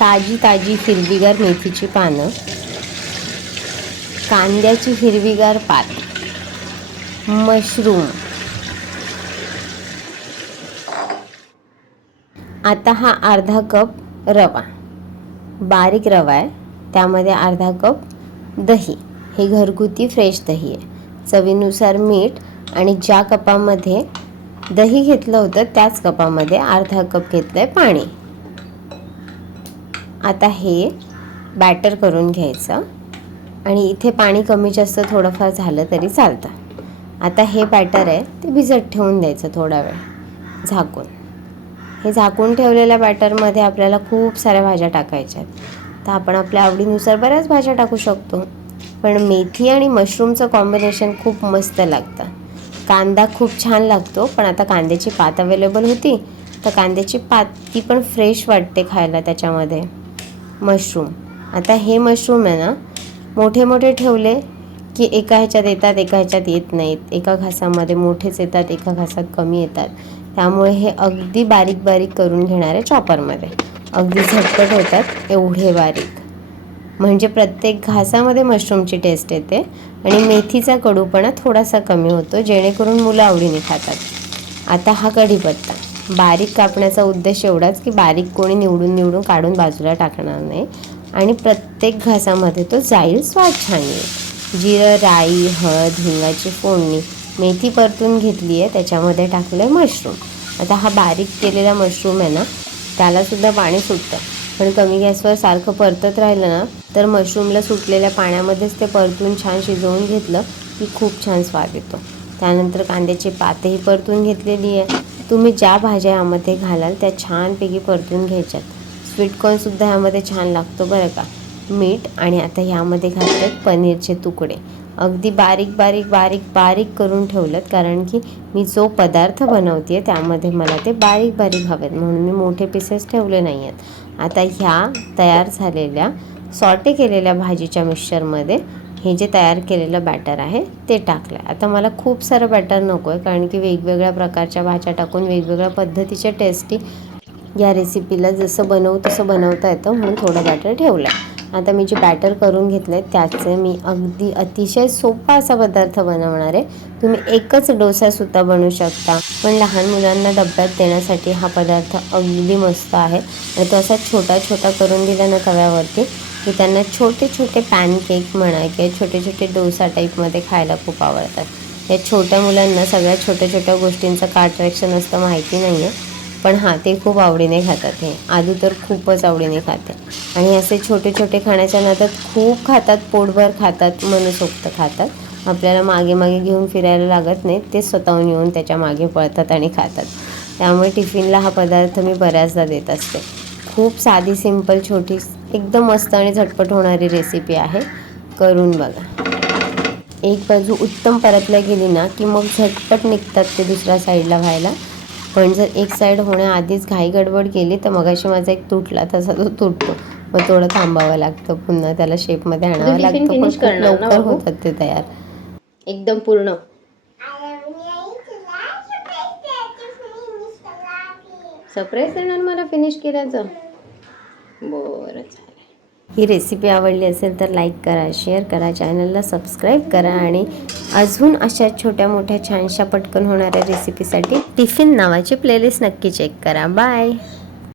ताजी ताजी हिरवीगार मेथीची पानं, कांद्याची हिरवीगार पात, मशरूम. आता हा अर्धा कप रवा, बारीक रवा आहे. त्यामध्ये अर्धा कप दही, हे घरगुती फ्रेश दही आहे. चवीनुसार मीठ आणि ज्या कपामध्ये दही घेतलं होतं त्याच कपामध्ये अर्धा कप घेतलंय पाणी. आता हे बॅटर करून घ्यायचं आणि इथे पाणी कमी जास्त थोडंफार झालं तरी चालतं. आता हे बॅटर आहे ते भिजत ठेवून द्यायचं थोडा वेळ झाकून. हे झाकून ठेवलेल्या बॅटरमध्ये आपल्याला खूप साऱ्या भाज्या टाकायच्या आहेत. तर आपण आपल्या आवडीनुसार बऱ्याच भाज्या टाकू शकतो, पण मेथी आणि मशरूमचं कॉम्बिनेशन खूप मस्त लागतं. कांदा खूप छान लागतो, पण आता कांद्याची पात अवेलेबल होती तर कांद्याची पात ती पण फ्रेश वाटते खायला. त्याच्यामध्ये मशरूम, आता हे मशरूम आहे ना, मोठे मोठे ठेवले की एका ह्याच्यात येतात एका ह्याच्यात येत नाहीत. एका घासामध्ये मोठेच येतात, एका घासात कमी येतात. त्यामुळे हे अगदी बारीक बारीक करून घेणार आहे चॉपरमध्ये. अगदी झटपट होतात एवढे बारीक, म्हणजे प्रत्येक घासामध्ये मशरूमची टेस्ट येते आणि मेथीचा कडूपणा थोडासा कमी होतो, जेणेकरून मुलं आवडीने खातात. आता हा कढीपत्ता बारीक कापण्याचा उद्देश एवढाच की बारीक कोणी निवडून निवडून काढून बाजूला टाकणार नाही आणि प्रत्येक घासामध्ये तो जाईल, स्वाद छान येईल. जिरं, राई, हळद, हिंगाची फोडणी, मेथी परतून घेतली आहे, त्याच्यामध्ये टाकलं आहे मशरूम. आता हा बारीक केलेला मशरूम आहे ना, त्यालासुद्धा पाणी सुटतं, पण कमी गॅसवर सारखं परतत राहिलं ना तर मशरूमला सुटलेल्या पाण्यामध्येच ते परतून छान शिजवून घेतलं की खूप छान स्वाद येतो. त्यानंतर कांद्याची पातही परतून घेतलेली आहे. तुम्ही ज्या भाज्या यामध्ये घालाल त्या छानपैकी परतून घ्यायच्यात. स्वीटकॉर्नसुद्धा ह्यामध्ये छान लागतो बरं का. मीठ आणि आता ह्यामध्ये घातलेत पनीरचे तुकडे, अगदी बारीक बारीक बारीक बारीक करून ठेवलेत, कारण की मी जो पदार्थ बनवते आहे त्यामध्ये मला ते बारीक बारीक हवेत, म्हणून मी मोठे पीसेस ठेवले नाही आहेत. आता ह्या तयार झालेल्या सॉटे केलेल्या भाजीच्या मिक्सचरमध्ये हे जे तयार केलेलं बॅटर आहे ते टाकलं आहे. आता मला खूप सारं बॅटर नको आहे, कारण की वेगवेगळ्या प्रकारच्या भाज्या टाकून वेगवेगळ्या पद्धतीच्या टेस्टी या रेसिपीला जसं बनवू तसं बनवता येतं, म्हणून थोडं बॅटर ठेवलं आहे. आता मी जे बॅटर करून घेतलं आहे त्याचे मी अगदी अतिशय सोपा असा पदार्थ बनवणार आहे. तुम्ही एकच डोसासुद्धा बनवू शकता, पण लहान मुलांना डब्यात देण्यासाठी हा पदार्थ अगदी मस्त आहे. आणि तो असा छोटा छोटा करून दिला ना तव्यावरती की त्यांना छोटे छोटे पॅनकेक म्हणा किंवा छोटे छोटे डोसा टाईपमध्ये खायला खूप आवडतात. या छोट्या मुलांना सगळ्या छोट्या छोट्या गोष्टींचं का अट्रॅक्शन असतं माहिती नाही आहे, पण हां ते खूप आवडीने खातात. हे आदू तर खूपच आवडीने खाते आणि असे छोटे छोटे खाण्याच्या नादात खूप खातात, पोटभर खातात, मनसोक्त खातात. आपल्याला मागे मागे घेऊन फिरायला लागत नाही, ते स्वतःहून येऊन त्याच्या मागे पळतात आणि खातात. त्यामुळे टिफिनला हा पदार्थ मी बऱ्याचदा देत असते. खूप साधी सिंपल छोटी एकदम मस्त आणि झटपट होणारी रेसिपी आहे, करून बघा. एक बाजू उत्तम परतल्या गेली ना की मग झटपट निघतात ते दुसऱ्या साईडला व्हायला. पण जर एक साईड होण्याआधीच घाई गडबड केली तर मगाशी माझा एक तुटला तसा तो तुटतो, मग थोडं थांबावं लागतं, पुन्हा त्याला शेपमध्ये आणावं लागतं. पण खूप लवकर होतात ते तयार एकदम पूर्ण. सरप्राईज देणार मला फिनिश केल्याचं? बरं चालेल. ही रेसिपी आवडली असेल तर लाईक करा, शेअर करा, चॅनलला सबस्क्राईब करा आणि अजून अशा छोट्या मोठ्या छानशा पटकन होणाऱ्या रेसिपीसाठी टिफिन नावाची प्लेलिस्ट नक्की चेक करा. बाय.